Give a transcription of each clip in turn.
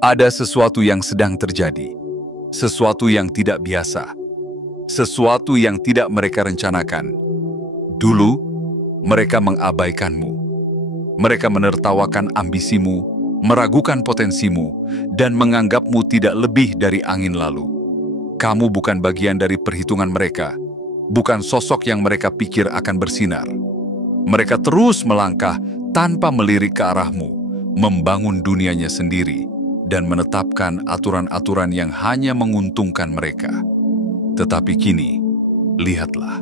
Ada sesuatu yang sedang terjadi, sesuatu yang tidak biasa, sesuatu yang tidak mereka rencanakan. Dulu, mereka mengabaikanmu. Mereka menertawakan ambisimu, meragukan potensimu, dan menganggapmu tidak lebih dari angin lalu. Kamu bukan bagian dari perhitungan mereka, bukan sosok yang mereka pikir akan bersinar. Mereka terus melangkah tanpa melirik ke arahmu, membangun dunianya sendiri, dan menetapkan aturan-aturan yang hanya menguntungkan mereka. Tetapi kini, lihatlah.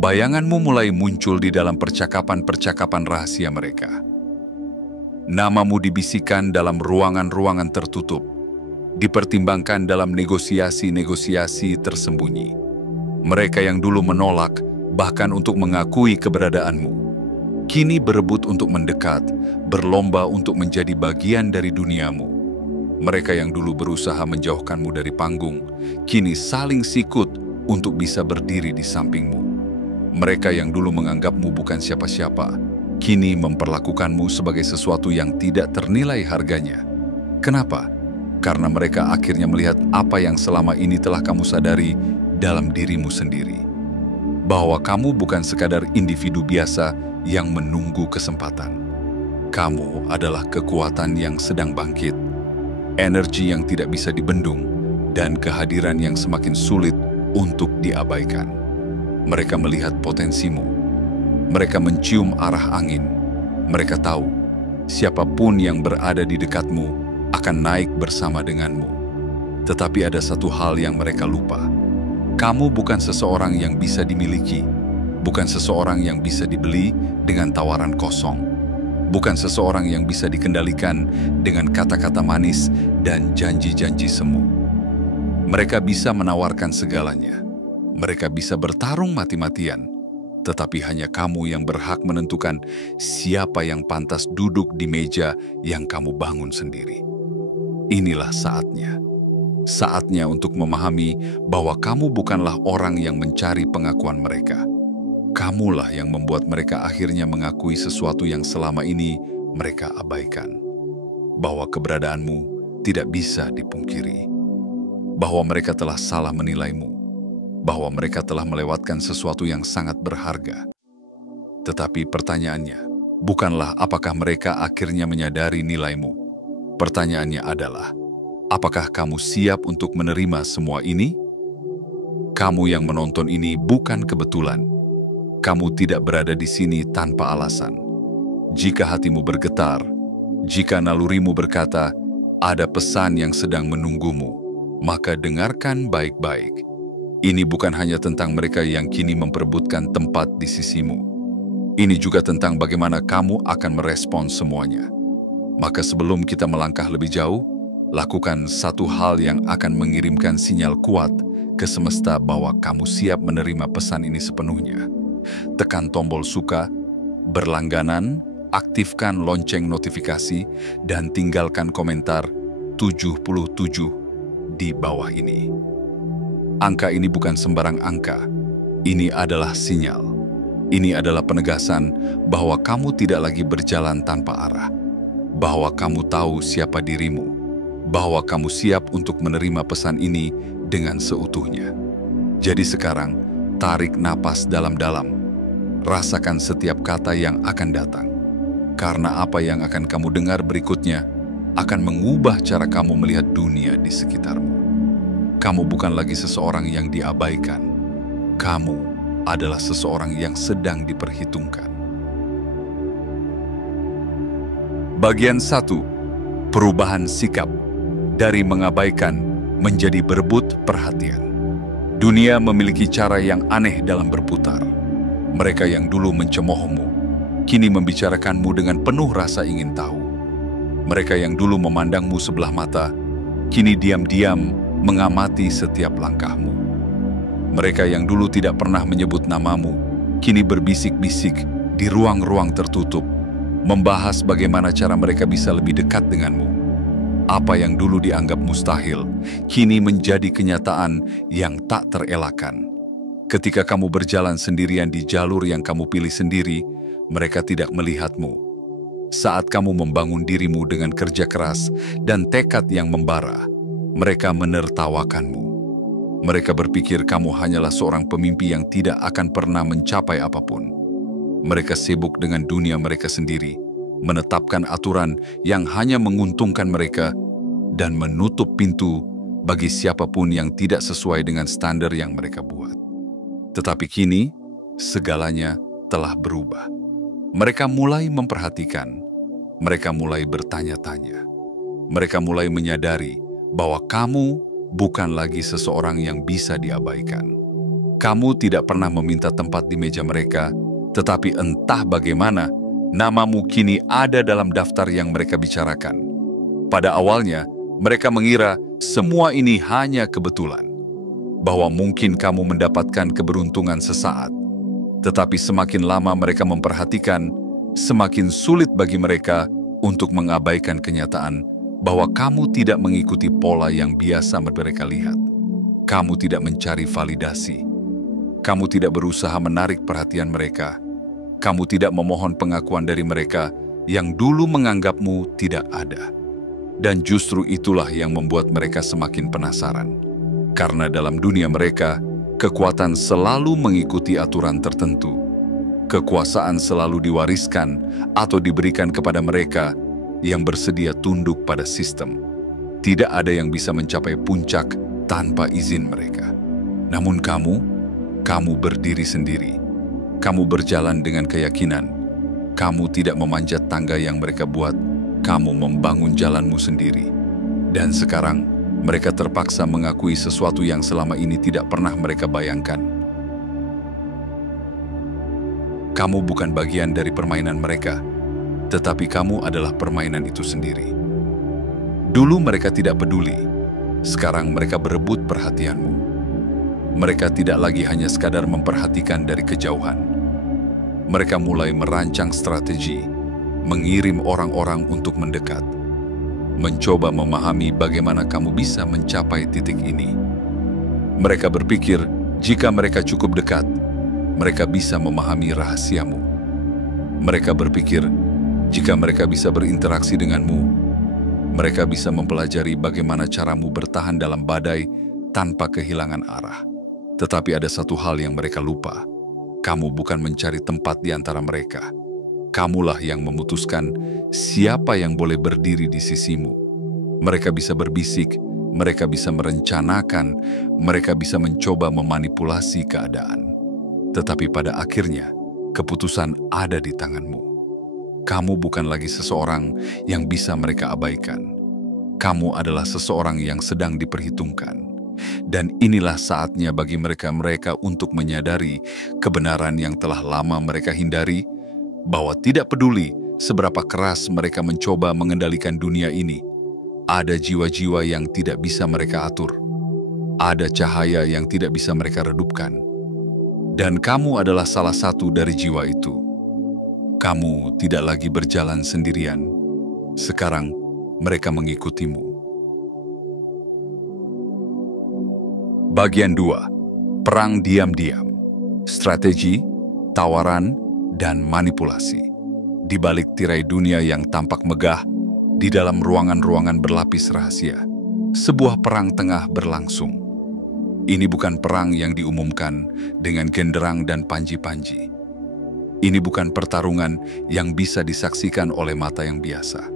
Bayanganmu mulai muncul di dalam percakapan-percakapan rahasia mereka. Namamu dibisikkan dalam ruangan-ruangan tertutup, dipertimbangkan dalam negosiasi-negosiasi tersembunyi. Mereka yang dulu menolak, bahkan untuk mengakui keberadaanmu, kini berebut untuk mendekat, berlomba untuk menjadi bagian dari duniamu. Mereka yang dulu berusaha menjauhkanmu dari panggung, kini saling sikut untuk bisa berdiri di sampingmu. Mereka yang dulu menganggapmu bukan siapa-siapa, kini memperlakukanmu sebagai sesuatu yang tidak ternilai harganya. Kenapa? Karena mereka akhirnya melihat apa yang selama ini telah kamu sadari dalam dirimu sendiri. Bahwa kamu bukan sekadar individu biasa yang menunggu kesempatan. Kamu adalah kekuatan yang sedang bangkit, energi yang tidak bisa dibendung, dan kehadiran yang semakin sulit untuk diabaikan. Mereka melihat potensimu. Mereka mencium arah angin. Mereka tahu, siapapun yang berada di dekatmu akan naik bersama denganmu. Tetapi ada satu hal yang mereka lupa. Kamu bukan seseorang yang bisa dimiliki, bukan seseorang yang bisa dibeli dengan tawaran kosong, bukan seseorang yang bisa dikendalikan dengan kata-kata manis dan janji-janji semu. Mereka bisa menawarkan segalanya, mereka bisa bertarung mati-matian, tetapi hanya kamu yang berhak menentukan siapa yang pantas duduk di meja yang kamu bangun sendiri. Inilah saatnya. Saatnya untuk memahami bahwa kamu bukanlah orang yang mencari pengakuan mereka. Kamulah yang membuat mereka akhirnya mengakui sesuatu yang selama ini mereka abaikan. Bahwa keberadaanmu tidak bisa dipungkiri. Bahwa mereka telah salah menilaimu. Bahwa mereka telah melewatkan sesuatu yang sangat berharga. Tetapi pertanyaannya, bukanlah apakah mereka akhirnya menyadari nilaimu. Pertanyaannya adalah, apakah kamu siap untuk menerima semua ini? Kamu yang menonton ini bukan kebetulan. Kamu tidak berada di sini tanpa alasan. Jika hatimu bergetar, jika nalurimu berkata, ada pesan yang sedang menunggumu, maka dengarkan baik-baik. Ini bukan hanya tentang mereka yang kini memperebutkan tempat di sisimu. Ini juga tentang bagaimana kamu akan merespons semuanya. Maka sebelum kita melangkah lebih jauh, lakukan satu hal yang akan mengirimkan sinyal kuat ke semesta bahwa kamu siap menerima pesan ini sepenuhnya. Tekan tombol suka, berlangganan, aktifkan lonceng notifikasi, dan tinggalkan komentar 77 di bawah ini. Angka ini bukan sembarang angka. Ini adalah sinyal. Ini adalah penegasan bahwa kamu tidak lagi berjalan tanpa arah. Bahwa kamu tahu siapa dirimu. Bahwa kamu siap untuk menerima pesan ini dengan seutuhnya. Jadi sekarang, tarik napas dalam-dalam. Rasakan setiap kata yang akan datang. Karena apa yang akan kamu dengar berikutnya akan mengubah cara kamu melihat dunia di sekitarmu. Kamu bukan lagi seseorang yang diabaikan. Kamu adalah seseorang yang sedang diperhitungkan. Bagian 1. Perubahan sikap. Dari mengabaikan menjadi berebut perhatian. Dunia memiliki cara yang aneh dalam berputar. Mereka yang dulu mencemoohmu, kini membicarakanmu dengan penuh rasa ingin tahu. Mereka yang dulu memandangmu sebelah mata, kini diam-diam mengamati setiap langkahmu. Mereka yang dulu tidak pernah menyebut namamu, kini berbisik-bisik di ruang-ruang tertutup, membahas bagaimana cara mereka bisa lebih dekat denganmu. Apa yang dulu dianggap mustahil, kini menjadi kenyataan yang tak terelakkan. Ketika kamu berjalan sendirian di jalur yang kamu pilih sendiri, mereka tidak melihatmu. Saat kamu membangun dirimu dengan kerja keras dan tekad yang membara, mereka menertawakanmu. Mereka berpikir kamu hanyalah seorang pemimpi yang tidak akan pernah mencapai apapun. Mereka sibuk dengan dunia mereka sendiri, menetapkan aturan yang hanya menguntungkan mereka, dan menutup pintu bagi siapapun yang tidak sesuai dengan standar yang mereka buat. Tetapi kini, segalanya telah berubah. Mereka mulai memperhatikan, mereka mulai bertanya-tanya. Mereka mulai menyadari bahwa kamu bukan lagi seseorang yang bisa diabaikan. Kamu tidak pernah meminta tempat di meja mereka, tetapi entah bagaimana, namamu kini ada dalam daftar yang mereka bicarakan. Pada awalnya, mereka mengira semua ini hanya kebetulan, bahwa mungkin kamu mendapatkan keberuntungan sesaat. Tetapi semakin lama mereka memperhatikan, semakin sulit bagi mereka untuk mengabaikan kenyataan bahwa kamu tidak mengikuti pola yang biasa mereka lihat. Kamu tidak mencari validasi. Kamu tidak berusaha menarik perhatian mereka. Kamu tidak memohon pengakuan dari mereka yang dulu menganggapmu tidak ada. Dan justru itulah yang membuat mereka semakin penasaran. Karena dalam dunia mereka, kekuatan selalu mengikuti aturan tertentu. Kekuasaan selalu diwariskan atau diberikan kepada mereka yang bersedia tunduk pada sistem. Tidak ada yang bisa mencapai puncak tanpa izin mereka. Namun kamu berdiri sendiri. Kamu berjalan dengan keyakinan. Kamu tidak memanjat tangga yang mereka buat. Kamu membangun jalanmu sendiri. Dan sekarang, mereka terpaksa mengakui sesuatu yang selama ini tidak pernah mereka bayangkan. Kamu bukan bagian dari permainan mereka, tetapi kamu adalah permainan itu sendiri. Dulu mereka tidak peduli, sekarang mereka berebut perhatianmu. Mereka tidak lagi hanya sekadar memperhatikan dari kejauhan. Mereka mulai merancang strategi, mengirim orang-orang untuk mendekat, mencoba memahami bagaimana kamu bisa mencapai titik ini. Mereka berpikir, jika mereka cukup dekat, mereka bisa memahami rahasiamu. Mereka berpikir, jika mereka bisa berinteraksi denganmu, mereka bisa mempelajari bagaimana caramu bertahan dalam badai tanpa kehilangan arah. Tetapi ada satu hal yang mereka lupa. Kamu bukan mencari tempat di antara mereka. Kamulah yang memutuskan siapa yang boleh berdiri di sisimu. Mereka bisa berbisik, mereka bisa merencanakan, mereka bisa mencoba memanipulasi keadaan. Tetapi pada akhirnya, keputusan ada di tanganmu. Kamu bukan lagi seseorang yang bisa mereka abaikan. Kamu adalah seseorang yang sedang diperhitungkan. Dan inilah saatnya bagi mereka untuk menyadari kebenaran yang telah lama mereka hindari, bahwa tidak peduli seberapa keras mereka mencoba mengendalikan dunia ini, ada jiwa-jiwa yang tidak bisa mereka atur. Ada cahaya yang tidak bisa mereka redupkan. Dan kamu adalah salah satu dari jiwa itu. Kamu tidak lagi berjalan sendirian. Sekarang mereka mengikutimu. Bagian 2. Perang diam-diam. Strategi, tawaran, dan manipulasi. Di balik tirai dunia yang tampak megah, di dalam ruangan-ruangan berlapis rahasia, sebuah perang tengah berlangsung. Ini bukan perang yang diumumkan dengan genderang dan panji-panji. Ini bukan pertarungan yang bisa disaksikan oleh mata yang biasa.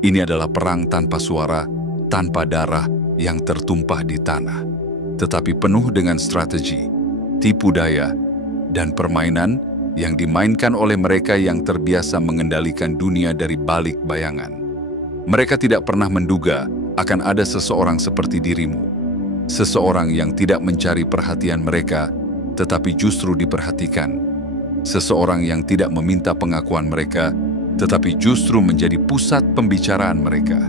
Ini adalah perang tanpa suara, tanpa darah yang tertumpah di tanah, tetapi penuh dengan strategi, tipu daya, dan permainan yang dimainkan oleh mereka yang terbiasa mengendalikan dunia dari balik bayangan. Mereka tidak pernah menduga akan ada seseorang seperti dirimu, seseorang yang tidak mencari perhatian mereka, tetapi justru diperhatikan, seseorang yang tidak meminta pengakuan mereka, tetapi justru menjadi pusat pembicaraan mereka,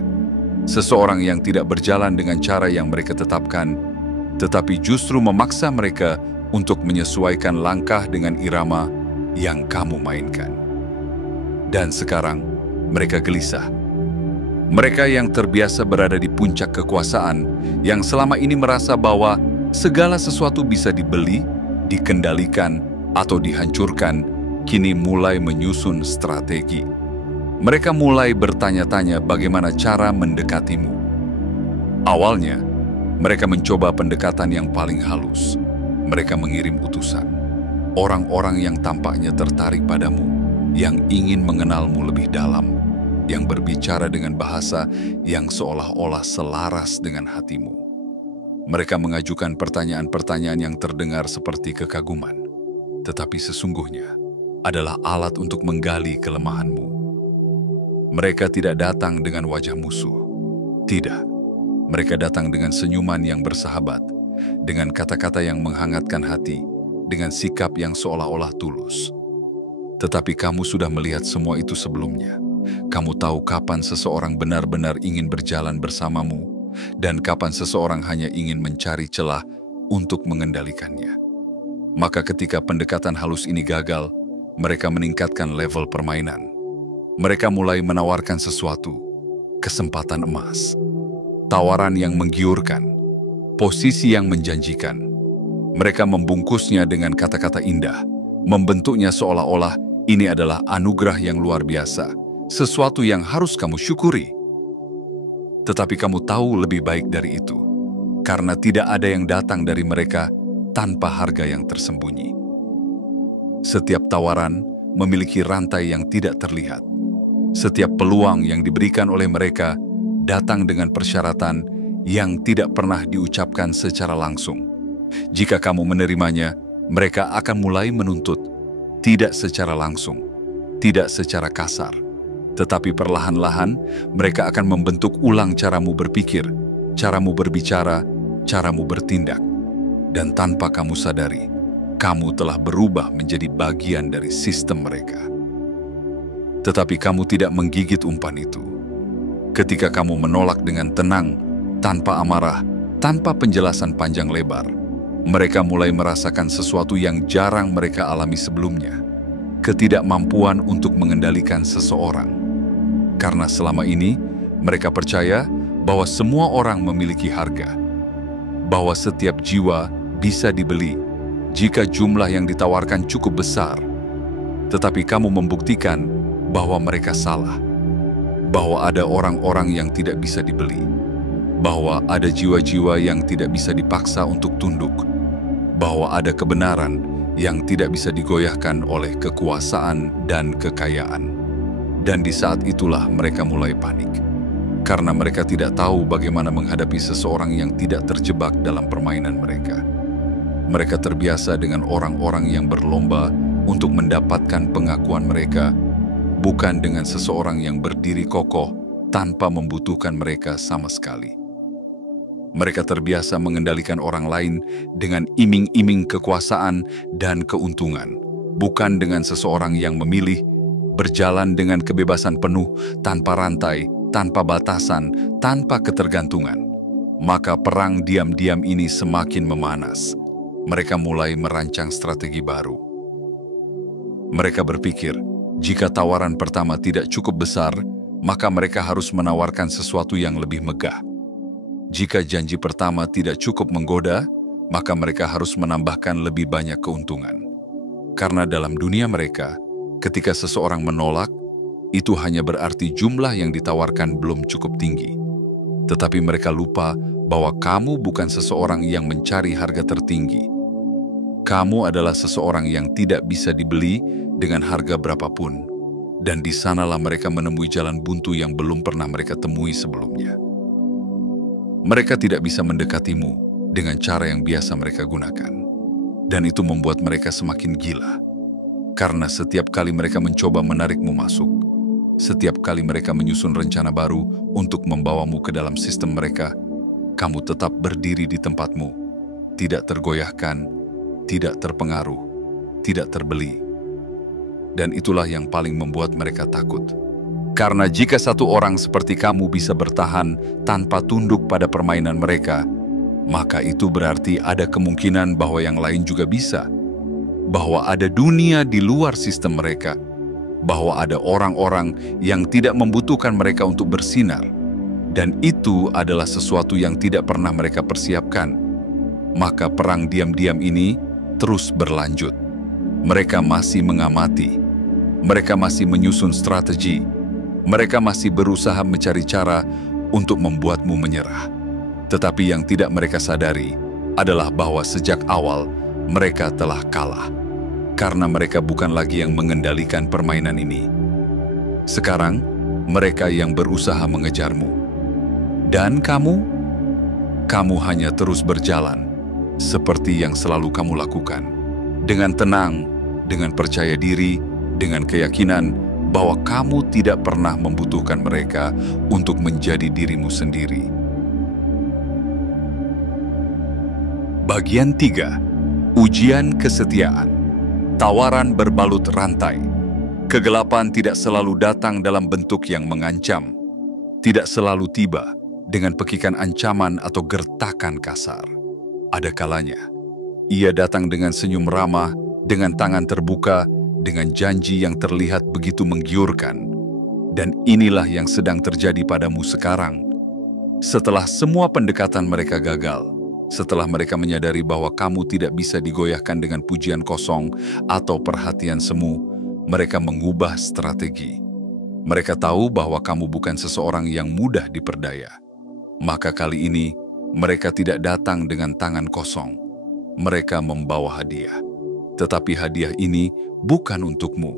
seseorang yang tidak berjalan dengan cara yang mereka tetapkan, tetapi justru memaksa mereka untuk menyesuaikan langkah dengan irama yang kamu mainkan. Dan sekarang, mereka gelisah. Mereka yang terbiasa berada di puncak kekuasaan, yang selama ini merasa bahwa segala sesuatu bisa dibeli, dikendalikan, atau dihancurkan, kini mulai menyusun strategi. Mereka mulai bertanya-tanya bagaimana cara mendekatimu. Awalnya, mereka mencoba pendekatan yang paling halus. Mereka mengirim utusan, orang-orang yang tampaknya tertarik padamu, yang ingin mengenalmu lebih dalam, yang berbicara dengan bahasa yang seolah-olah selaras dengan hatimu. Mereka mengajukan pertanyaan-pertanyaan yang terdengar seperti kekaguman, tetapi sesungguhnya adalah alat untuk menggali kelemahanmu. Mereka tidak datang dengan wajah musuh. Tidak. Mereka datang dengan senyuman yang bersahabat, dengan kata-kata yang menghangatkan hati, dengan sikap yang seolah-olah tulus. Tetapi kamu sudah melihat semua itu sebelumnya. Kamu tahu kapan seseorang benar-benar ingin berjalan bersamamu, dan kapan seseorang hanya ingin mencari celah untuk mengendalikannya. Maka ketika pendekatan halus ini gagal, mereka meningkatkan level permainan. Mereka mulai menawarkan sesuatu, kesempatan emas. Tawaran yang menggiurkan, posisi yang menjanjikan. Mereka membungkusnya dengan kata-kata indah, membentuknya seolah-olah ini adalah anugerah yang luar biasa, sesuatu yang harus kamu syukuri. Tetapi kamu tahu lebih baik dari itu, karena tidak ada yang datang dari mereka tanpa harga yang tersembunyi. Setiap tawaran memiliki rantai yang tidak terlihat. Setiap peluang yang diberikan oleh mereka datang dengan persyaratan yang tidak pernah diucapkan secara langsung. Jika kamu menerimanya, mereka akan mulai menuntut, tidak secara langsung, tidak secara kasar, tetapi perlahan-lahan mereka akan membentuk ulang caramu berpikir, caramu berbicara, caramu bertindak. Dan tanpa kamu sadari, kamu telah berubah menjadi bagian dari sistem mereka. Tetapi kamu tidak menggigit umpan itu. Ketika kamu menolak dengan tenang, tanpa amarah, tanpa penjelasan panjang lebar, mereka mulai merasakan sesuatu yang jarang mereka alami sebelumnya. Ketidakmampuan untuk mengendalikan seseorang. Karena selama ini, mereka percaya bahwa semua orang memiliki harga. Bahwa setiap jiwa bisa dibeli jika jumlah yang ditawarkan cukup besar. Tetapi kamu membuktikan bahwa mereka salah. Bahwa ada orang-orang yang tidak bisa dibeli, bahwa ada jiwa-jiwa yang tidak bisa dipaksa untuk tunduk, bahwa ada kebenaran yang tidak bisa digoyahkan oleh kekuasaan dan kekayaan. Dan di saat itulah mereka mulai panik, karena mereka tidak tahu bagaimana menghadapi seseorang yang tidak terjebak dalam permainan mereka. Mereka terbiasa dengan orang-orang yang berlomba untuk mendapatkan pengakuan mereka, bukan dengan seseorang yang berdiri kokoh tanpa membutuhkan mereka sama sekali. Mereka terbiasa mengendalikan orang lain dengan iming-iming kekuasaan dan keuntungan, bukan dengan seseorang yang memilih berjalan dengan kebebasan penuh, tanpa rantai, tanpa batasan, tanpa ketergantungan. Maka perang diam-diam ini semakin memanas. Mereka mulai merancang strategi baru. Mereka berpikir, jika tawaran pertama tidak cukup besar, maka mereka harus menawarkan sesuatu yang lebih megah. Jika janji pertama tidak cukup menggoda, maka mereka harus menambahkan lebih banyak keuntungan. Karena dalam dunia mereka, ketika seseorang menolak, itu hanya berarti jumlah yang ditawarkan belum cukup tinggi. Tetapi mereka lupa bahwa kamu bukan seseorang yang mencari harga tertinggi. Kamu adalah seseorang yang tidak bisa dibeli dengan harga berapapun. Dan di sanalah mereka menemui jalan buntu yang belum pernah mereka temui sebelumnya. Mereka tidak bisa mendekatimu dengan cara yang biasa mereka gunakan. Dan itu membuat mereka semakin gila. Karena setiap kali mereka mencoba menarikmu masuk, setiap kali mereka menyusun rencana baru untuk membawamu ke dalam sistem mereka, kamu tetap berdiri di tempatmu, tidak tergoyahkan, tidak terpengaruh, tidak terbeli. Dan itulah yang paling membuat mereka takut. Karena jika satu orang seperti kamu bisa bertahan tanpa tunduk pada permainan mereka, maka itu berarti ada kemungkinan bahwa yang lain juga bisa. Bahwa ada dunia di luar sistem mereka. Bahwa ada orang-orang yang tidak membutuhkan mereka untuk bersinar. Dan itu adalah sesuatu yang tidak pernah mereka persiapkan. Maka perang diam-diam ini terus berlanjut. Mereka masih mengamati. Mereka masih menyusun strategi. Mereka masih berusaha mencari cara untuk membuatmu menyerah. Tetapi yang tidak mereka sadari adalah bahwa sejak awal mereka telah kalah. Karena mereka bukan lagi yang mengendalikan permainan ini. Sekarang, mereka yang berusaha mengejarmu. Dan kamu hanya terus berjalan seperti yang selalu kamu lakukan. Dengan tenang, dengan percaya diri, dengan keyakinan bahwa kamu tidak pernah membutuhkan mereka untuk menjadi dirimu sendiri. Bagian 3. Ujian kesetiaan. Tawaran berbalut rantai. Kegelapan tidak selalu datang dalam bentuk yang mengancam. Tidak selalu tiba dengan pekikan ancaman atau gertakan kasar. Ada kalanya, ia datang dengan senyum ramah, dengan tangan terbuka, dengan janji yang terlihat begitu menggiurkan. Dan inilah yang sedang terjadi padamu sekarang. Setelah semua pendekatan mereka gagal, setelah mereka menyadari bahwa kamu tidak bisa digoyahkan dengan pujian kosong atau perhatian semu, mereka mengubah strategi. Mereka tahu bahwa kamu bukan seseorang yang mudah diperdaya. Maka kali ini, mereka tidak datang dengan tangan kosong. Mereka membawa hadiah. Tetapi hadiah ini bukan untukmu.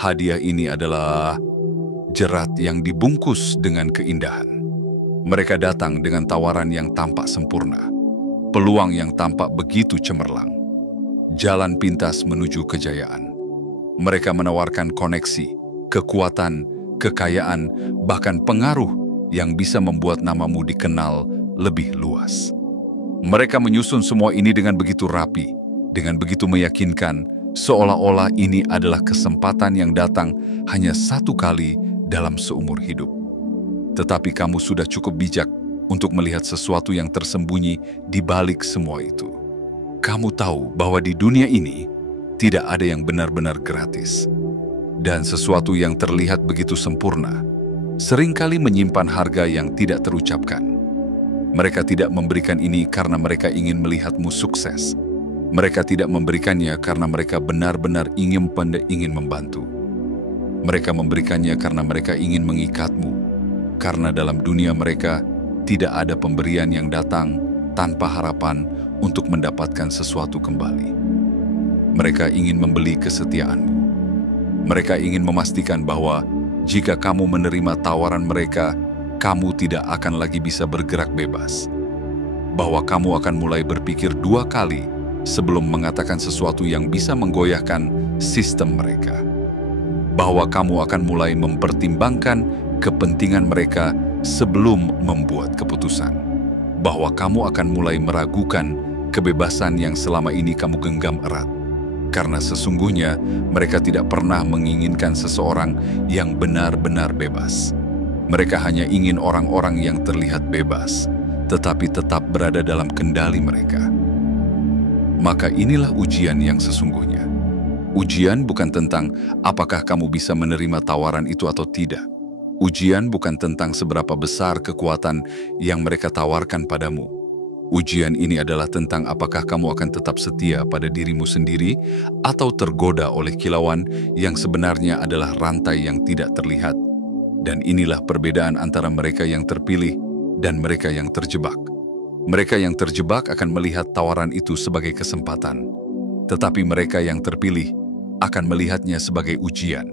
Hadiah ini adalah jerat yang dibungkus dengan keindahan. Mereka datang dengan tawaran yang tampak sempurna. Peluang yang tampak begitu cemerlang. Jalan pintas menuju kejayaan. Mereka menawarkan koneksi, kekuatan, kekayaan, bahkan pengaruh yang bisa membuat namamu dikenal lebih luas. Mereka menyusun semua ini dengan begitu rapi, dengan begitu meyakinkan, seolah-olah ini adalah kesempatan yang datang hanya satu kali dalam seumur hidup. Tetapi kamu sudah cukup bijak untuk melihat sesuatu yang tersembunyi di balik semua itu. Kamu tahu bahwa di dunia ini tidak ada yang benar-benar gratis. Dan sesuatu yang terlihat begitu sempurna seringkali menyimpan harga yang tidak terucapkan. Mereka tidak memberikan ini karena mereka ingin melihatmu sukses. Mereka tidak memberikannya karena mereka benar-benar ingin membantu. Mereka memberikannya karena mereka ingin mengikatmu. Karena dalam dunia mereka tidak ada pemberian yang datang tanpa harapan untuk mendapatkan sesuatu kembali. Mereka ingin membeli kesetiaanmu. Mereka ingin memastikan bahwa jika kamu menerima tawaran mereka, kamu tidak akan lagi bisa bergerak bebas. Bahwa kamu akan mulai berpikir 2 kali sebelum mengatakan sesuatu yang bisa menggoyahkan sistem mereka. Bahwa kamu akan mulai mempertimbangkan kepentingan mereka sebelum membuat keputusan. Bahwa kamu akan mulai meragukan kebebasan yang selama ini kamu genggam erat. Karena sesungguhnya mereka tidak pernah menginginkan seseorang yang benar-benar bebas. Mereka hanya ingin orang-orang yang terlihat bebas, tetapi tetap berada dalam kendali mereka. Maka inilah ujian yang sesungguhnya. Ujian bukan tentang apakah kamu bisa menerima tawaran itu atau tidak. Ujian bukan tentang seberapa besar kekuatan yang mereka tawarkan padamu. Ujian ini adalah tentang apakah kamu akan tetap setia pada dirimu sendiri atau tergoda oleh kilauan yang sebenarnya adalah rantai yang tidak terlihat. Dan inilah perbedaan antara mereka yang terpilih dan mereka yang terjebak. Mereka yang terjebak akan melihat tawaran itu sebagai kesempatan. Tetapi mereka yang terpilih akan melihatnya sebagai ujian.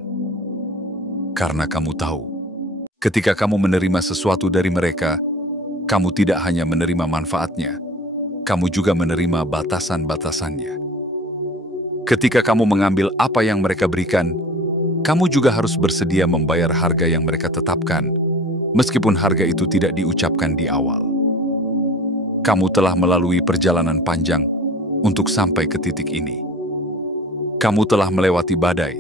Karena kamu tahu, ketika kamu menerima sesuatu dari mereka, kamu tidak hanya menerima manfaatnya, kamu juga menerima batasan-batasannya. Ketika kamu mengambil apa yang mereka berikan, kamu juga harus bersedia membayar harga yang mereka tetapkan, meskipun harga itu tidak diucapkan di awal. Kamu telah melalui perjalanan panjang untuk sampai ke titik ini. Kamu telah melewati badai,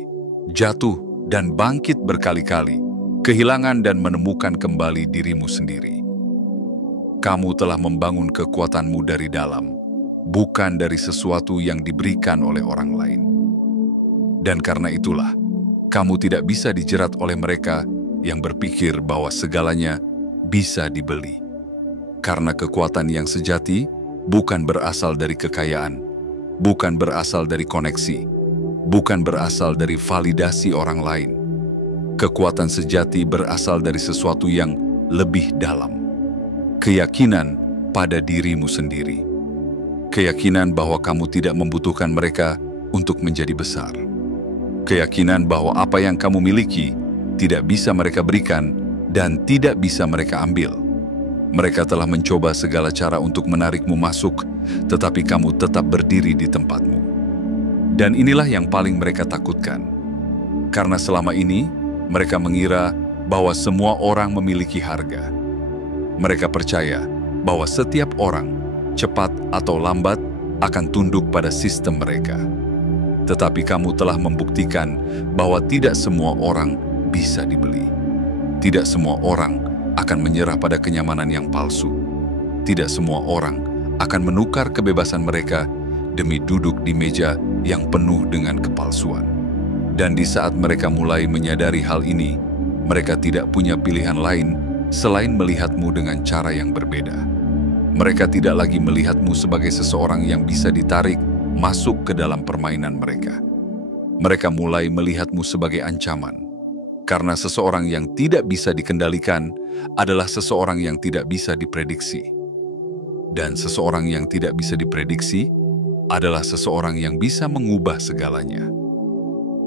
jatuh dan bangkit berkali-kali, kehilangan dan menemukan kembali dirimu sendiri. Kamu telah membangun kekuatanmu dari dalam, bukan dari sesuatu yang diberikan oleh orang lain. Dan karena itulah, kamu tidak bisa dijerat oleh mereka yang berpikir bahwa segalanya bisa dibeli. Karena kekuatan yang sejati bukan berasal dari kekayaan, bukan berasal dari koneksi, bukan berasal dari validasi orang lain. Kekuatan sejati berasal dari sesuatu yang lebih dalam. Keyakinan pada dirimu sendiri. Keyakinan bahwa kamu tidak membutuhkan mereka untuk menjadi besar. Keyakinan bahwa apa yang kamu miliki tidak bisa mereka berikan dan tidak bisa mereka ambil. Mereka telah mencoba segala cara untuk menarikmu masuk, tetapi kamu tetap berdiri di tempatmu. Dan inilah yang paling mereka takutkan. Karena selama ini, mereka mengira bahwa semua orang memiliki harga. Mereka percaya bahwa setiap orang, cepat atau lambat, akan tunduk pada sistem mereka. Tetapi kamu telah membuktikan bahwa tidak semua orang bisa dibeli. Tidak semua orang akan menyerah pada kenyamanan yang palsu. Tidak semua orang akan menukar kebebasan mereka demi duduk di meja yang penuh dengan kepalsuan. Dan di saat mereka mulai menyadari hal ini, mereka tidak punya pilihan lain selain melihatmu dengan cara yang berbeda. Mereka tidak lagi melihatmu sebagai seseorang yang bisa ditarik masuk ke dalam permainan mereka. Mereka mulai melihatmu sebagai ancaman. Karena seseorang yang tidak bisa dikendalikan adalah seseorang yang tidak bisa diprediksi. Dan seseorang yang tidak bisa diprediksi adalah seseorang yang bisa mengubah segalanya.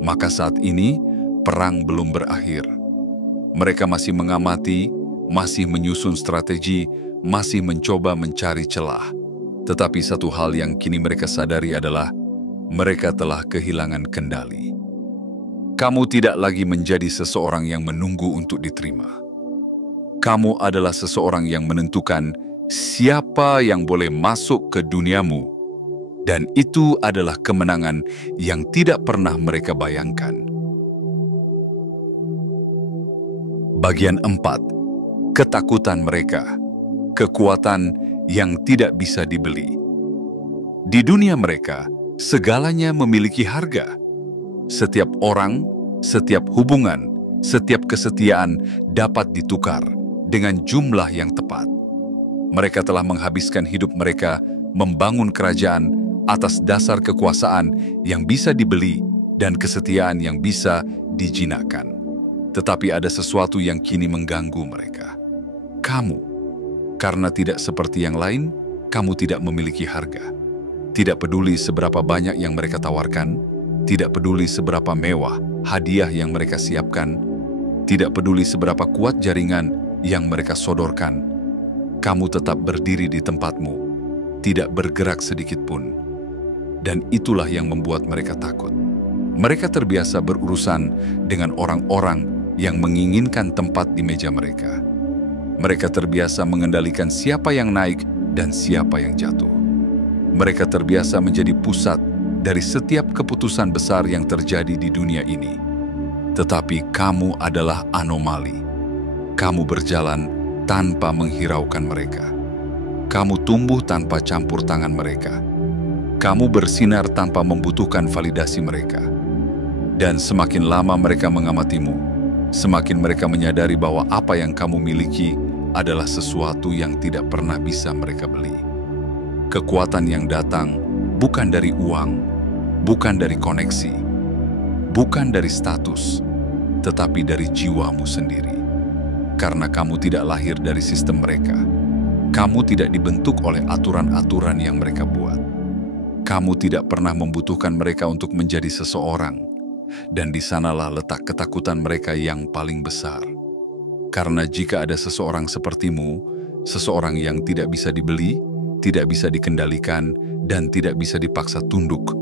Maka saat ini, perang belum berakhir. Mereka masih mengamati, masih menyusun strategi, masih mencoba mencari celah. Tetapi satu hal yang kini mereka sadari adalah mereka telah kehilangan kendali. Kamu tidak lagi menjadi seseorang yang menunggu untuk diterima. Kamu adalah seseorang yang menentukan siapa yang boleh masuk ke duniamu. Dan itu adalah kemenangan yang tidak pernah mereka bayangkan. Bagian 4. Ketakutan mereka. Kekuatan yang tidak bisa dibeli. Di dunia mereka, segalanya memiliki harga. Setiap orang, setiap hubungan, setiap kesetiaan dapat ditukar dengan jumlah yang tepat. Mereka telah menghabiskan hidup mereka membangun kerajaan atas dasar kekuasaan yang bisa dibeli dan kesetiaan yang bisa dijinakkan. Tetapi ada sesuatu yang kini mengganggu mereka. Kamu, karena tidak seperti yang lain, kamu tidak memiliki harga. Tidak peduli seberapa banyak yang mereka tawarkan, tidak peduli seberapa mewah hadiah yang mereka siapkan, tidak peduli seberapa kuat jaringan yang mereka sodorkan, kamu tetap berdiri di tempatmu, tidak bergerak sedikit pun. Dan itulah yang membuat mereka takut. Mereka terbiasa berurusan dengan orang-orang yang menginginkan tempat di meja mereka. Mereka terbiasa mengendalikan siapa yang naik dan siapa yang jatuh. Mereka terbiasa menjadi pusat dari setiap keputusan besar yang terjadi di dunia ini. Tetapi kamu adalah anomali. Kamu berjalan tanpa menghiraukan mereka. Kamu tumbuh tanpa campur tangan mereka. Kamu bersinar tanpa membutuhkan validasi mereka. Dan semakin lama mereka mengamatimu, semakin mereka menyadari bahwa apa yang kamu miliki adalah sesuatu yang tidak pernah bisa mereka beli. Kekuatan yang datang bukan dari uang, bukan dari koneksi, bukan dari status, tetapi dari jiwamu sendiri. Karena kamu tidak lahir dari sistem mereka. Kamu tidak dibentuk oleh aturan-aturan yang mereka buat. Kamu tidak pernah membutuhkan mereka untuk menjadi seseorang, dan di sanalah letak ketakutan mereka yang paling besar. Karena jika ada seseorang sepertimu, seseorang yang tidak bisa dibeli, tidak bisa dikendalikan, dan tidak bisa dipaksa tunduk,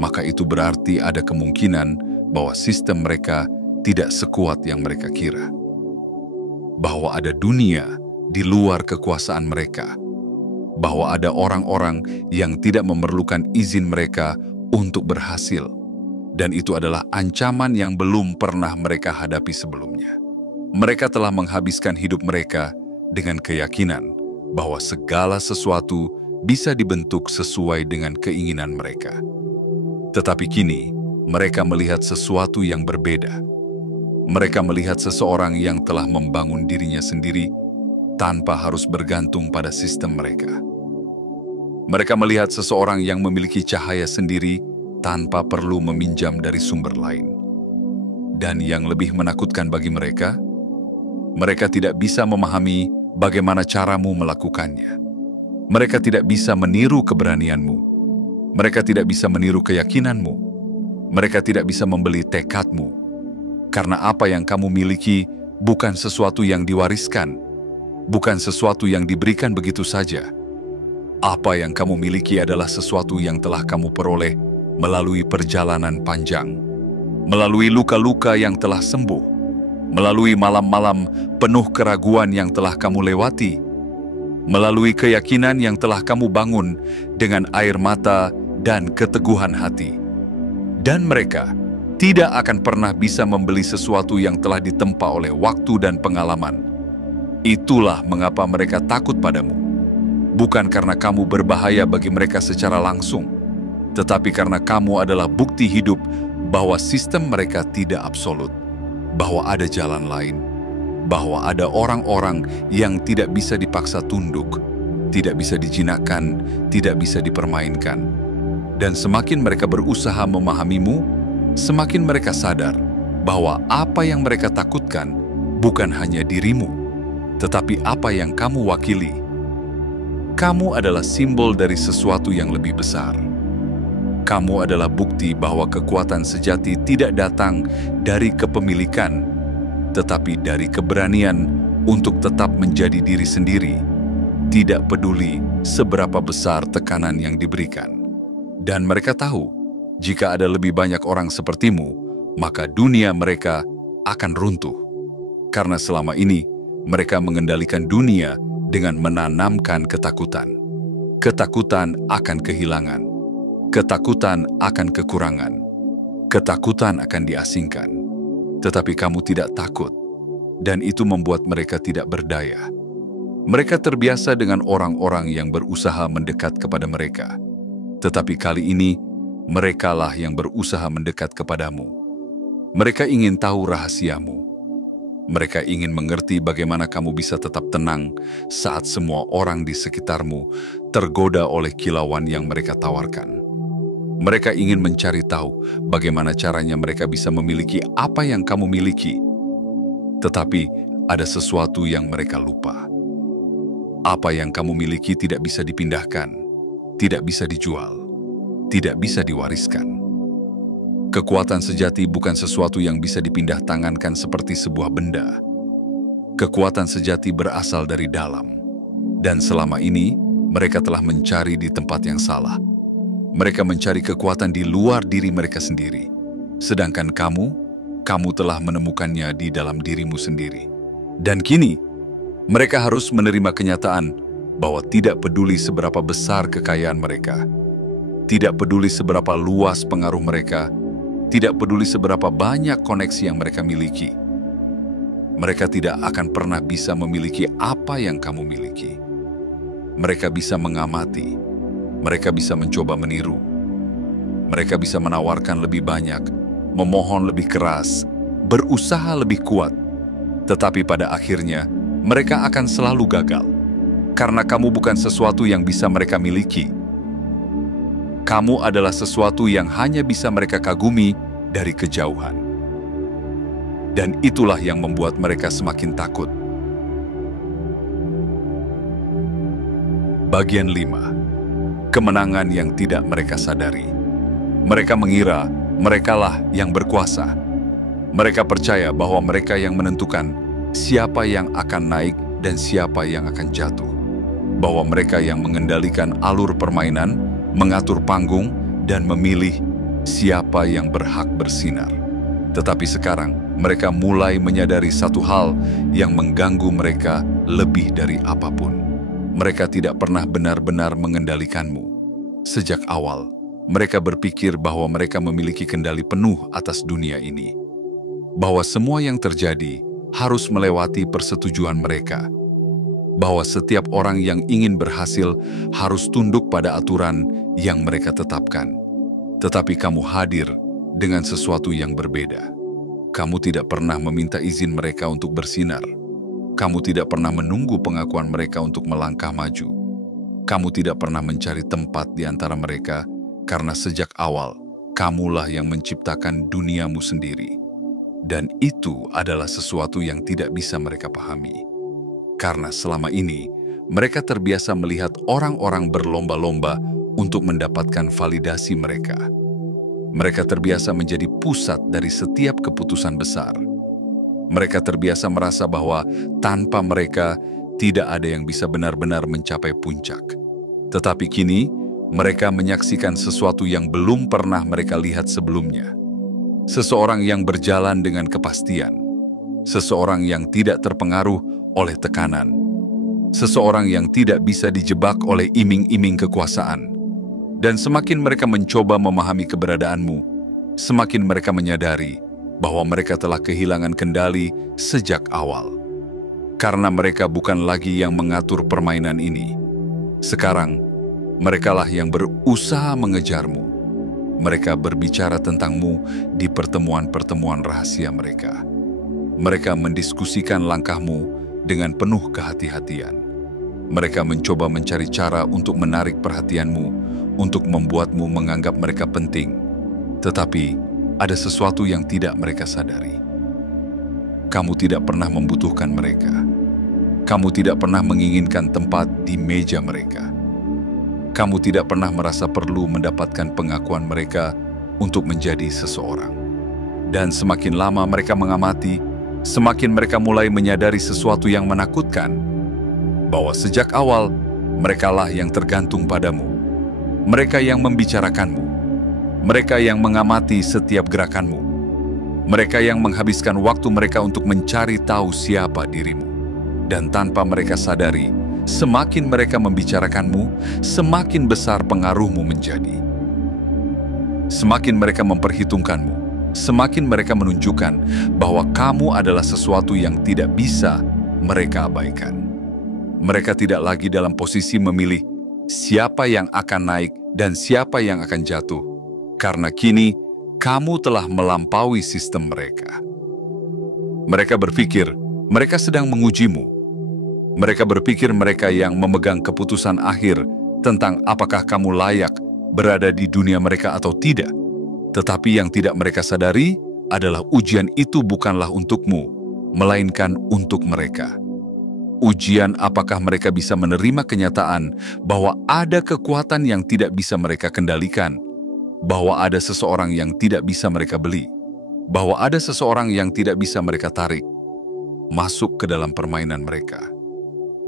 maka itu berarti ada kemungkinan bahwa sistem mereka tidak sekuat yang mereka kira. Bahwa ada dunia di luar kekuasaan mereka. Bahwa ada orang-orang yang tidak memerlukan izin mereka untuk berhasil, dan itu adalah ancaman yang belum pernah mereka hadapi sebelumnya. Mereka telah menghabiskan hidup mereka dengan keyakinan bahwa segala sesuatu bisa dibentuk sesuai dengan keinginan mereka. Tetapi kini, mereka melihat sesuatu yang berbeda. Mereka melihat seseorang yang telah membangun dirinya sendiri tanpa harus bergantung pada sistem mereka. Mereka melihat seseorang yang memiliki cahaya sendiri tanpa perlu meminjam dari sumber lain. Dan yang lebih menakutkan bagi mereka, mereka tidak bisa memahami bagaimana caramu melakukannya. Mereka tidak bisa meniru keberanianmu. Mereka tidak bisa meniru keyakinanmu. Mereka tidak bisa membeli tekadmu. Karena apa yang kamu miliki bukan sesuatu yang diwariskan, bukan sesuatu yang diberikan begitu saja. Apa yang kamu miliki adalah sesuatu yang telah kamu peroleh melalui perjalanan panjang, melalui luka-luka yang telah sembuh, melalui malam-malam penuh keraguan yang telah kamu lewati, melalui keyakinan yang telah kamu bangun dengan air mata dan keteguhan hati. Dan mereka tidak akan pernah bisa membeli sesuatu yang telah ditempa oleh waktu dan pengalaman. Itulah mengapa mereka takut padamu. Bukan karena kamu berbahaya bagi mereka secara langsung, tetapi karena kamu adalah bukti hidup bahwa sistem mereka tidak absolut, bahwa ada jalan lain, bahwa ada orang-orang yang tidak bisa dipaksa tunduk, tidak bisa dijinakkan, tidak bisa dipermainkan. Dan semakin mereka berusaha memahamimu, semakin mereka sadar bahwa apa yang mereka takutkan bukan hanya dirimu, tetapi apa yang kamu wakili. Kamu adalah simbol dari sesuatu yang lebih besar. Kamu adalah bukti bahwa kekuatan sejati tidak datang dari kepemilikan, tetapi dari keberanian untuk tetap menjadi diri sendiri, tidak peduli seberapa besar tekanan yang diberikan. Dan mereka tahu, jika ada lebih banyak orang sepertimu, maka dunia mereka akan runtuh. Karena selama ini, mereka mengendalikan dunia dengan menanamkan ketakutan. Ketakutan akan kehilangan. Ketakutan akan kekurangan. Ketakutan akan diasingkan. Tetapi kamu tidak takut, dan itu membuat mereka tidak berdaya. Mereka terbiasa dengan orang-orang yang berusaha mendekat kepada mereka. Tetapi kali ini, merekalah yang berusaha mendekat kepadamu. Mereka ingin tahu rahasiamu. Mereka ingin mengerti bagaimana kamu bisa tetap tenang saat semua orang di sekitarmu tergoda oleh kilauan yang mereka tawarkan. Mereka ingin mencari tahu bagaimana caranya mereka bisa memiliki apa yang kamu miliki. Tetapi ada sesuatu yang mereka lupa. Apa yang kamu miliki tidak bisa dipindahkan, tidak bisa dijual, tidak bisa diwariskan. Kekuatan sejati bukan sesuatu yang bisa dipindah tangankan seperti sebuah benda. Kekuatan sejati berasal dari dalam. Dan selama ini, mereka telah mencari di tempat yang salah. Mereka mencari kekuatan di luar diri mereka sendiri. Sedangkan kamu telah menemukannya di dalam dirimu sendiri. Dan kini, mereka harus menerima kenyataan bahwa tidak peduli seberapa besar kekayaan mereka, tidak peduli seberapa luas pengaruh mereka, tidak peduli seberapa banyak koneksi yang mereka miliki. Mereka tidak akan pernah bisa memiliki apa yang kamu miliki. Mereka bisa mengamati, mereka bisa mencoba meniru, mereka bisa menawarkan lebih banyak, memohon lebih keras, berusaha lebih kuat. Tetapi pada akhirnya, mereka akan selalu gagal. Karena kamu bukan sesuatu yang bisa mereka miliki. Kamu adalah sesuatu yang hanya bisa mereka kagumi dari kejauhan. Dan itulah yang membuat mereka semakin takut. Bagian 5. Kemenangan yang tidak mereka sadari. Mereka mengira merekalah yang berkuasa. Mereka percaya bahwa mereka yang menentukan siapa yang akan naik dan siapa yang akan jatuh. Bahwa mereka yang mengendalikan alur permainan, mengatur panggung, dan memilih siapa yang berhak bersinar. Tetapi sekarang, mereka mulai menyadari satu hal yang mengganggu mereka lebih dari apapun. Mereka tidak pernah benar-benar mengendalikanmu. Sejak awal, mereka berpikir bahwa mereka memiliki kendali penuh atas dunia ini. Bahwa semua yang terjadi harus melewati persetujuan mereka. Bahwa setiap orang yang ingin berhasil harus tunduk pada aturan yang mereka tetapkan. Tetapi kamu hadir dengan sesuatu yang berbeda. Kamu tidak pernah meminta izin mereka untuk bersinar. Kamu tidak pernah menunggu pengakuan mereka untuk melangkah maju. Kamu tidak pernah mencari tempat di antara mereka, karena sejak awal, kamulah yang menciptakan duniamu sendiri. Dan itu adalah sesuatu yang tidak bisa mereka pahami. Karena selama ini, mereka terbiasa melihat orang-orang berlomba-lomba untuk mendapatkan validasi mereka. Mereka terbiasa menjadi pusat dari setiap keputusan besar. Mereka terbiasa merasa bahwa tanpa mereka, tidak ada yang bisa benar-benar mencapai puncak. Tetapi kini, mereka menyaksikan sesuatu yang belum pernah mereka lihat sebelumnya. Seseorang yang berjalan dengan kepastian. Seseorang yang tidak terpengaruh oleh tekanan. Seseorang yang tidak bisa dijebak oleh iming-iming kekuasaan. Dan semakin mereka mencoba memahami keberadaanmu, semakin mereka menyadari bahwa mereka telah kehilangan kendali sejak awal. Karena mereka bukan lagi yang mengatur permainan ini. Sekarang, merekalah yang berusaha mengejarmu. Mereka berbicara tentangmu di pertemuan-pertemuan rahasia mereka. Mereka mendiskusikan langkahmu dengan penuh kehati-hatian. Mereka mencoba mencari cara untuk menarik perhatianmu, untuk membuatmu menganggap mereka penting. Tetapi, ada sesuatu yang tidak mereka sadari. Kamu tidak pernah membutuhkan mereka. Kamu tidak pernah menginginkan tempat di meja mereka. Kamu tidak pernah merasa perlu mendapatkan pengakuan mereka untuk menjadi seseorang. Dan semakin lama mereka mengamati, semakin mereka mulai menyadari sesuatu yang menakutkan, bahwa sejak awal, merekalah yang tergantung padamu. Mereka yang membicarakanmu. Mereka yang mengamati setiap gerakanmu. Mereka yang menghabiskan waktu mereka untuk mencari tahu siapa dirimu. Dan tanpa mereka sadari, semakin mereka membicarakanmu, semakin besar pengaruhmu menjadi. Semakin mereka memperhitungkanmu, semakin mereka menunjukkan bahwa kamu adalah sesuatu yang tidak bisa mereka abaikan. Mereka tidak lagi dalam posisi memilih siapa yang akan naik dan siapa yang akan jatuh, karena kini kamu telah melampaui sistem mereka. Mereka berpikir mereka sedang mengujimu. Mereka berpikir mereka yang memegang keputusan akhir tentang apakah kamu layak berada di dunia mereka atau tidak. Tetapi yang tidak mereka sadari adalah ujian itu bukanlah untukmu, melainkan untuk mereka. Ujian apakah mereka bisa menerima kenyataan bahwa ada kekuatan yang tidak bisa mereka kendalikan, bahwa ada seseorang yang tidak bisa mereka beli, bahwa ada seseorang yang tidak bisa mereka tarik masuk ke dalam permainan mereka.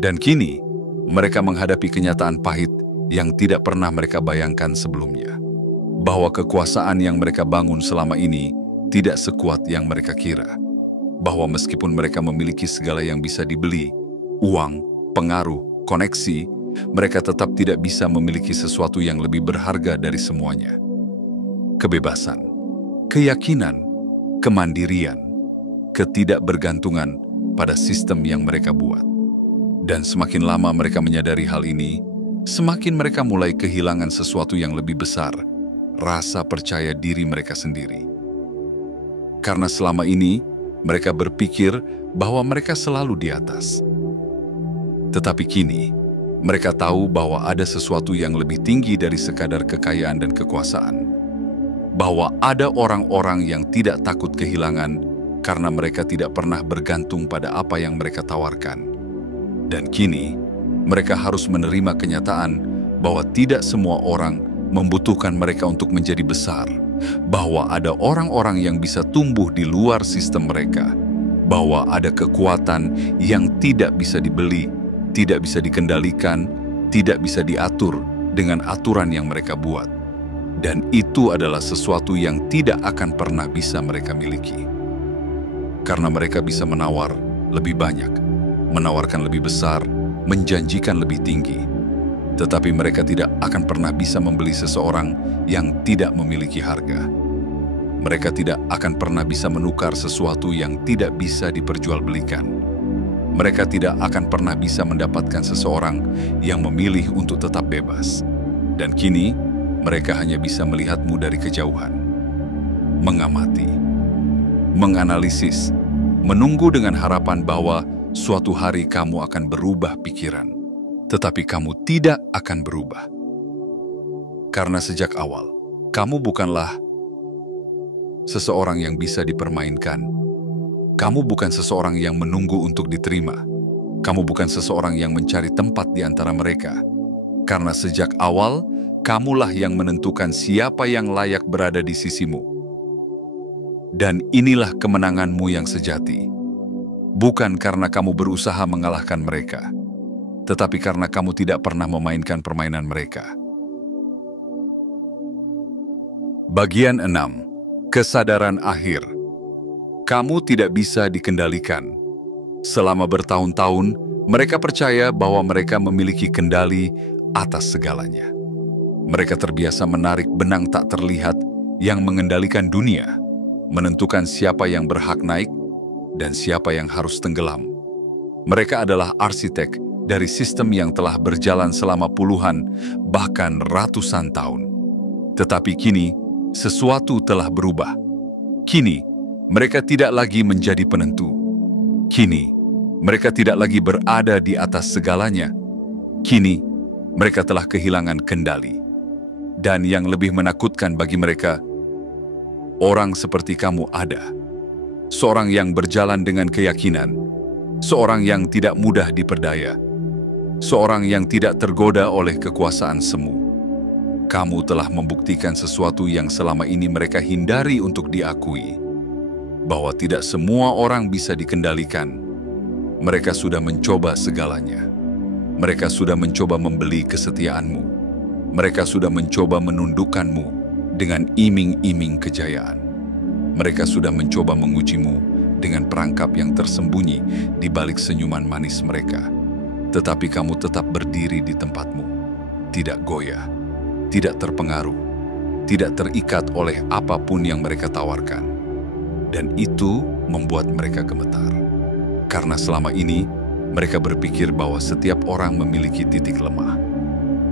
Dan kini, mereka menghadapi kenyataan pahit yang tidak pernah mereka bayangkan sebelumnya. Bahwa kekuasaan yang mereka bangun selama ini tidak sekuat yang mereka kira. Bahwa meskipun mereka memiliki segala yang bisa dibeli, uang, pengaruh, koneksi, mereka tetap tidak bisa memiliki sesuatu yang lebih berharga dari semuanya. Kebebasan, keyakinan, kemandirian, ketidakbergantungan pada sistem yang mereka buat. Dan semakin lama mereka menyadari hal ini, semakin mereka mulai kehilangan sesuatu yang lebih besar, rasa percaya diri mereka sendiri. Karena selama ini, mereka berpikir bahwa mereka selalu di atas. Tetapi kini, mereka tahu bahwa ada sesuatu yang lebih tinggi dari sekadar kekayaan dan kekuasaan. Bahwa ada orang-orang yang tidak takut kehilangan karena mereka tidak pernah bergantung pada apa yang mereka tawarkan. Dan kini, mereka harus menerima kenyataan bahwa tidak semua orang membutuhkan mereka untuk menjadi besar, bahwa ada orang-orang yang bisa tumbuh di luar sistem mereka, bahwa ada kekuatan yang tidak bisa dibeli, tidak bisa dikendalikan, tidak bisa diatur dengan aturan yang mereka buat. Dan itu adalah sesuatu yang tidak akan pernah bisa mereka miliki. Karena mereka bisa menawar lebih banyak, menawarkan lebih besar, menjanjikan lebih tinggi. Tetapi mereka tidak akan pernah bisa membeli seseorang yang tidak memiliki harga. Mereka tidak akan pernah bisa menukar sesuatu yang tidak bisa diperjualbelikan. Mereka tidak akan pernah bisa mendapatkan seseorang yang memilih untuk tetap bebas. Dan kini, mereka hanya bisa melihatmu dari kejauhan. Mengamati, menganalisis, menunggu dengan harapan bahwa suatu hari kamu akan berubah pikiran, tetapi kamu tidak akan berubah. Karena sejak awal, kamu bukanlah seseorang yang bisa dipermainkan. Kamu bukan seseorang yang menunggu untuk diterima. Kamu bukan seseorang yang mencari tempat di antara mereka. Karena sejak awal, kamulah yang menentukan siapa yang layak berada di sisimu. Dan inilah kemenanganmu yang sejati. Bukan karena kamu berusaha mengalahkan mereka, tetapi karena kamu tidak pernah memainkan permainan mereka. Bagian 6. Kesadaran akhir. Kamu tidak bisa dikendalikan. Selama bertahun-tahun, mereka percaya bahwa mereka memiliki kendali atas segalanya. Mereka terbiasa menarik benang tak terlihat yang mengendalikan dunia, menentukan siapa yang berhak naik dan siapa yang harus tenggelam. Mereka adalah arsitek dari sistem yang telah berjalan selama puluhan, bahkan ratusan tahun. Tetapi kini, sesuatu telah berubah. Kini, mereka tidak lagi menjadi penentu. Kini, mereka tidak lagi berada di atas segalanya. Kini, mereka telah kehilangan kendali. Dan yang lebih menakutkan bagi mereka, orang seperti kamu ada. Seorang yang berjalan dengan keyakinan. Seorang yang tidak mudah diperdaya. Seorang yang tidak tergoda oleh kekuasaan semu. Kamu telah membuktikan sesuatu yang selama ini mereka hindari untuk diakui. Bahwa tidak semua orang bisa dikendalikan. Mereka sudah mencoba segalanya. Mereka sudah mencoba membeli kesetiaanmu. Mereka sudah mencoba menundukkanmu dengan iming-iming kejayaan. Mereka sudah mencoba mengujimu dengan perangkap yang tersembunyi di balik senyuman manis mereka. Tetapi kamu tetap berdiri di tempatmu, tidak goyah, tidak terpengaruh, tidak terikat oleh apapun yang mereka tawarkan. Dan itu membuat mereka gemetar. Karena selama ini, mereka berpikir bahwa setiap orang memiliki titik lemah.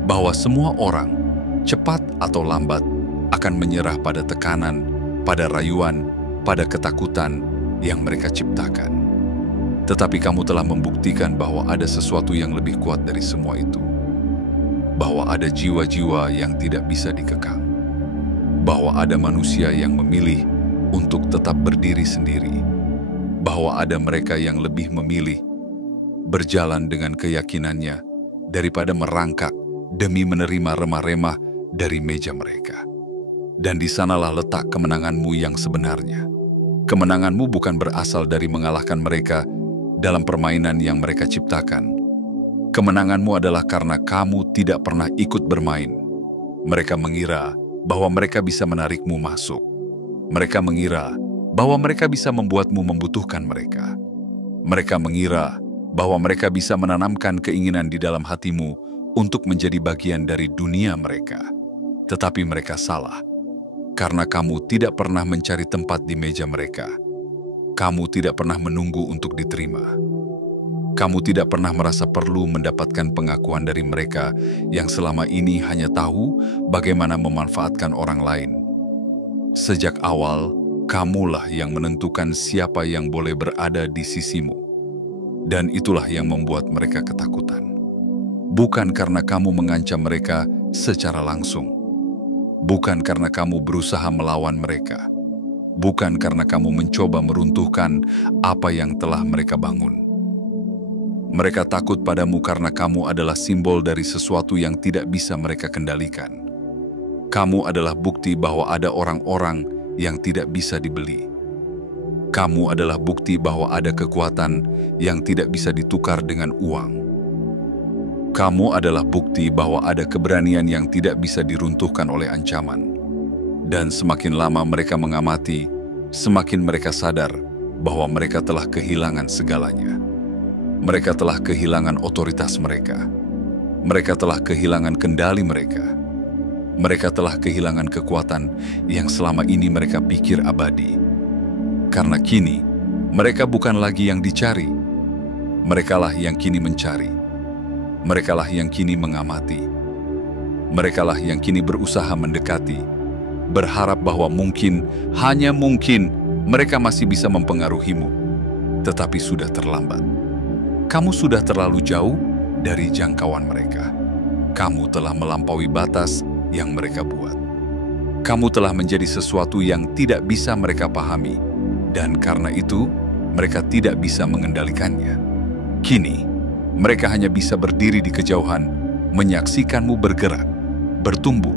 Bahwa semua orang, cepat atau lambat, akan menyerah pada tekanan, pada rayuan, pada ketakutan yang mereka ciptakan. Tetapi kamu telah membuktikan bahwa ada sesuatu yang lebih kuat dari semua itu. Bahwa ada jiwa-jiwa yang tidak bisa dikekang. Bahwa ada manusia yang memilih untuk tetap berdiri sendiri. Bahwa ada mereka yang lebih memilih berjalan dengan keyakinannya daripada merangkak demi menerima remah-remah dari meja mereka. Dan di sanalah letak kemenanganmu yang sebenarnya. Kemenanganmu bukan berasal dari mengalahkan mereka dalam permainan yang mereka ciptakan. Kemenanganmu adalah karena kamu tidak pernah ikut bermain. Mereka mengira bahwa mereka bisa menarikmu masuk. Mereka mengira bahwa mereka bisa membuatmu membutuhkan mereka. Mereka mengira bahwa mereka bisa menanamkan keinginan di dalam hatimu untuk menjadi bagian dari dunia mereka. Tetapi mereka salah, karena kamu tidak pernah mencari tempat di meja mereka. Kamu tidak pernah menunggu untuk diterima. Kamu tidak pernah merasa perlu mendapatkan pengakuan dari mereka yang selama ini hanya tahu bagaimana memanfaatkan orang lain. Sejak awal, kamulah yang menentukan siapa yang boleh berada di sisimu. Dan itulah yang membuat mereka ketakutan. Bukan karena kamu mengancam mereka secara langsung. Bukan karena kamu berusaha melawan mereka. Bukan karena kamu mencoba meruntuhkan apa yang telah mereka bangun. Mereka takut padamu karena kamu adalah simbol dari sesuatu yang tidak bisa mereka kendalikan. Kamu adalah bukti bahwa ada orang-orang yang tidak bisa dibeli. Kamu adalah bukti bahwa ada kekuatan yang tidak bisa ditukar dengan uang. Kamu adalah bukti bahwa ada keberanian yang tidak bisa diruntuhkan oleh ancaman. Dan semakin lama mereka mengamati, semakin mereka sadar bahwa mereka telah kehilangan segalanya. Mereka telah kehilangan otoritas mereka. Mereka telah kehilangan kendali mereka. Mereka telah kehilangan kekuatan yang selama ini mereka pikir abadi. Karena kini, mereka bukan lagi yang dicari. Merekalah yang kini mencari. Merekalah yang kini mengamati. Merekalah yang kini berusaha mendekati, berharap bahwa mungkin, hanya mungkin, mereka masih bisa mempengaruhimu. Tetapi sudah terlambat. Kamu sudah terlalu jauh dari jangkauan mereka. Kamu telah melampaui batas yang mereka buat. Kamu telah menjadi sesuatu yang tidak bisa mereka pahami, dan karena itu, mereka tidak bisa mengendalikannya. Kini, mereka hanya bisa berdiri di kejauhan, menyaksikanmu bergerak, bertumbuh,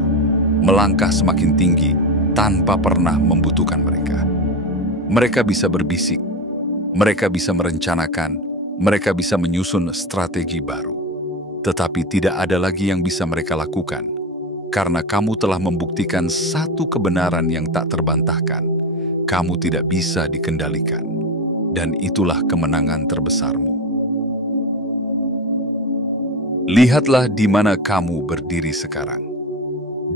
melangkah semakin tinggi tanpa pernah membutuhkan mereka. Mereka bisa berbisik, mereka bisa merencanakan, mereka bisa menyusun strategi baru. Tetapi tidak ada lagi yang bisa mereka lakukan, karena kamu telah membuktikan satu kebenaran yang tak terbantahkan. Kamu tidak bisa dikendalikan, dan itulah kemenangan terbesarmu. Lihatlah di mana kamu berdiri sekarang.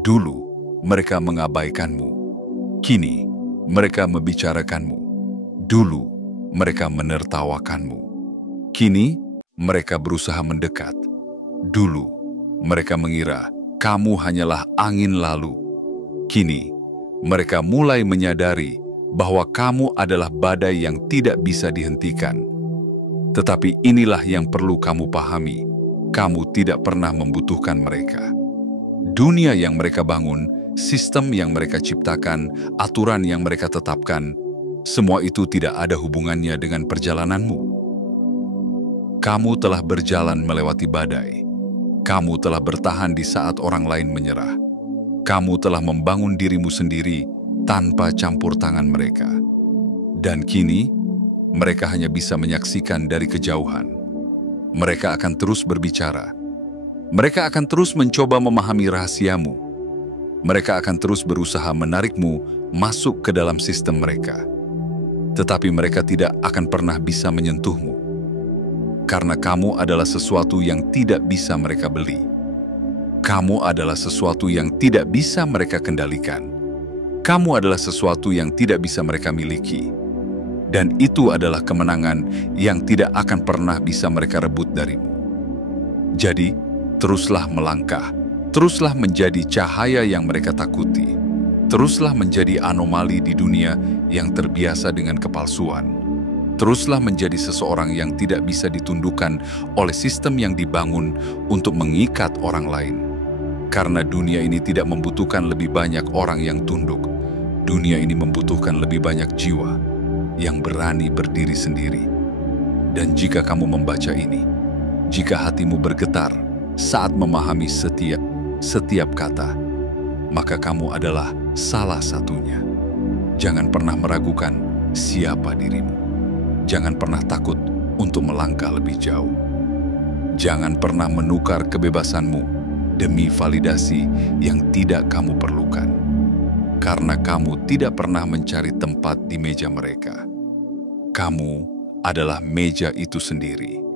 Dulu, mereka mengabaikanmu. Kini, mereka membicarakanmu. Dulu, mereka menertawakanmu. Kini, mereka berusaha mendekat. Dulu, mereka mengira kamu hanyalah angin lalu. Kini, mereka mulai menyadari bahwa kamu adalah badai yang tidak bisa dihentikan. Tetapi inilah yang perlu kamu pahami. Kamu tidak pernah membutuhkan mereka. Dunia yang mereka bangun, sistem yang mereka ciptakan, aturan yang mereka tetapkan, semua itu tidak ada hubungannya dengan perjalananmu. Kamu telah berjalan melewati badai. Kamu telah bertahan di saat orang lain menyerah. Kamu telah membangun dirimu sendiri tanpa campur tangan mereka. Dan kini, mereka hanya bisa menyaksikan dari kejauhan. Mereka akan terus berbicara. Mereka akan terus mencoba memahami rahasiamu. Mereka akan terus berusaha menarikmu masuk ke dalam sistem mereka. Tetapi mereka tidak akan pernah bisa menyentuhmu. Karena kamu adalah sesuatu yang tidak bisa mereka beli. Kamu adalah sesuatu yang tidak bisa mereka kendalikan. Kamu adalah sesuatu yang tidak bisa mereka miliki. Dan itu adalah kemenangan yang tidak akan pernah bisa mereka rebut darimu. Jadi, teruslah melangkah. Teruslah menjadi cahaya yang mereka takuti. Teruslah menjadi anomali di dunia yang terbiasa dengan kepalsuan. Teruslah menjadi seseorang yang tidak bisa ditundukkan oleh sistem yang dibangun untuk mengikat orang lain. Karena dunia ini tidak membutuhkan lebih banyak orang yang tunduk. Dunia ini membutuhkan lebih banyak jiwa yang berani berdiri sendiri. Dan jika kamu membaca ini, jika hatimu bergetar saat memahami setiap kata, maka kamu adalah salah satunya. Jangan pernah meragukan siapa dirimu. Jangan pernah takut untuk melangkah lebih jauh. Jangan pernah menukar kebebasanmu demi validasi yang tidak kamu perlukan. Karena kamu tidak pernah mencari tempat di meja mereka. Kamu adalah meja itu sendiri.